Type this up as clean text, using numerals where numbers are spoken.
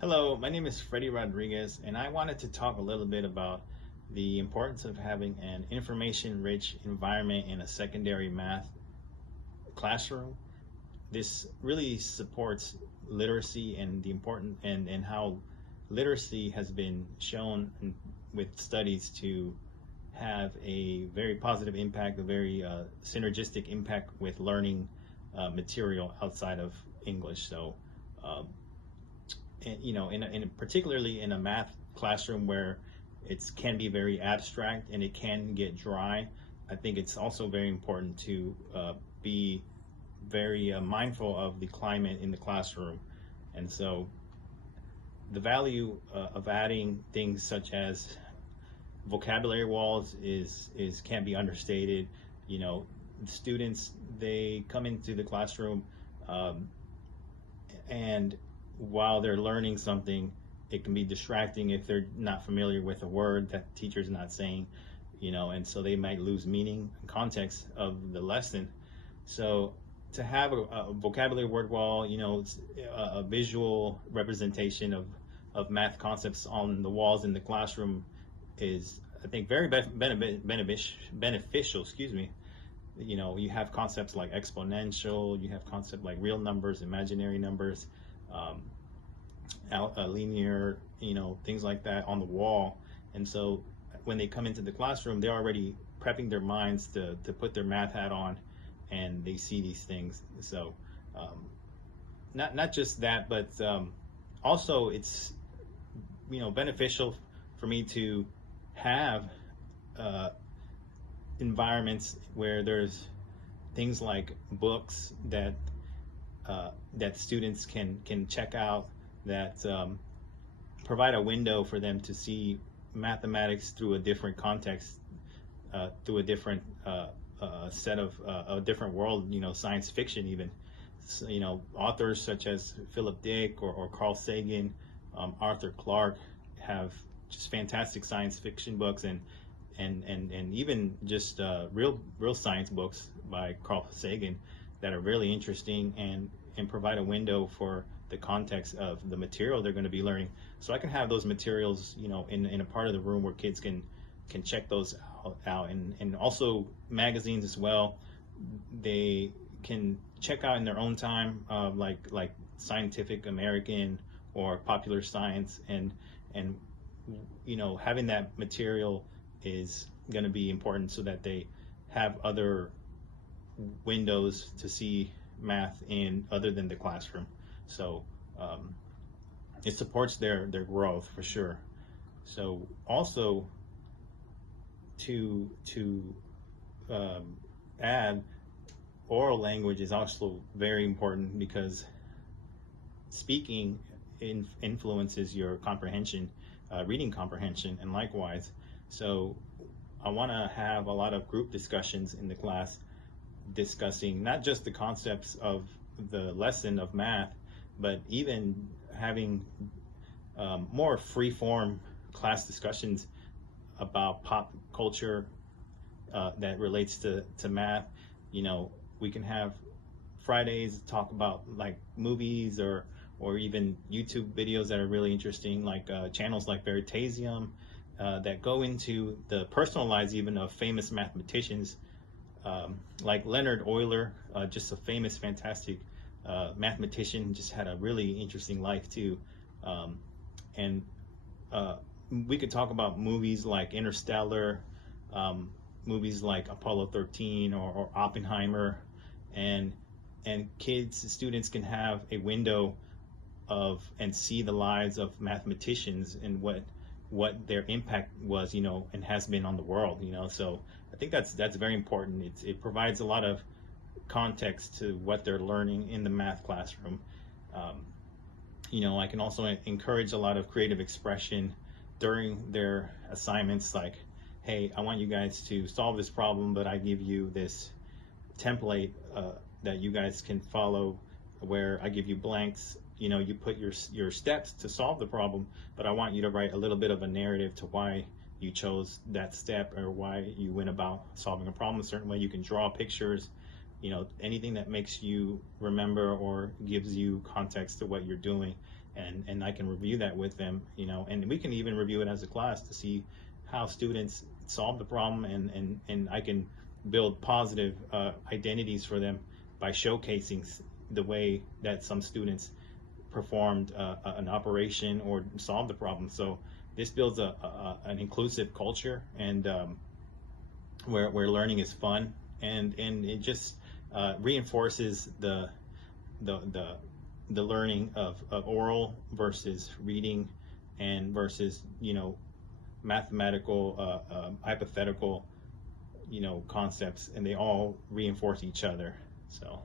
Hello, my name is Freddie Rodriguez, and I wanted to talk a little bit about the importance of having an information-rich environment in a secondary math classroom. This really supports literacy and the important and how literacy has been shown with studies to have a very positive impact, a very synergistic impact with learning material outside of English. So. Um, particularly in a math classroom where it can be very abstract and it can get dry, I think it's also very important to be very mindful of the climate in the classroom. And so the value of adding things such as vocabulary walls is can't be understated. Students, they come into the classroom, um, and while they're learning something, it can be distracting if they're not familiar with a word that the teacher's not saying, and so they might lose meaning and context of the lesson. So to have a vocabulary word wall, it's a visual representation of math concepts on the walls in the classroom is, I think, very beneficial, excuse me. You have concepts like exponential, you have concepts like real numbers, imaginary numbers, um, linear, things like that on the wall. And so when they come into the classroom, they're already prepping their minds to put their math hat on, and they see these things. So not just that, but also it's beneficial for me to have environments where there's things like books that students can check out, that provide a window for them to see mathematics through a different context, through a different set of a different world, science fiction even. So, authors such as Philip Dick or Carl Sagan, Arthur Clarke have just fantastic science fiction books, and even just real science books by Carl Sagan that are really interesting and provide a window for the context of the material they're going to be learning. So I can have those materials, in a part of the room where kids can check those out, and also magazines as well. They can check out in their own time, like Scientific American or Popular Science, and having that material is going to be important so that they have other windows to see math in other than the classroom. So it supports their growth for sure. So also to add, oral language is also very important because speaking influences your comprehension, reading comprehension, and likewise. So I want to have a lot of group discussions in the class, discussing not just the concepts of the lesson of math, but even having more free-form class discussions about pop culture that relates to math. We can have Fridays talk about like movies or even YouTube videos that are really interesting, like channels like Veritasium that go into the personal lives even of famous mathematicians, like Leonard Euler, just a famous, fantastic mathematician, just had a really interesting life too. And we could talk about movies like Interstellar, movies like Apollo 13 or Oppenheimer, and students can have a window of and see the lives of mathematicians and what their impact was, and has been on the world, So I think that's very important. It provides a lot of context to what they're learning in the math classroom. I can also encourage a lot of creative expression during their assignments, like, hey, I want you guys to solve this problem, but I give you this template that you guys can follow, where I give you blanks. You put your steps to solve the problem, but I want you to write a little bit of a narrative to why you chose that step or why you went about solving a problem a certain way. You can draw pictures, anything that makes you remember or gives you context to what you're doing. and I can review that with them, you know, and we can even review it as a class to see how students solve the problem, and I can build positive identities for them by showcasing the way that some students performed an operation or solved the problem. So this builds an inclusive culture, and where learning is fun, and it just reinforces the learning of oral versus reading, and versus, you know, mathematical hypothetical, you know, concepts, and they all reinforce each other. So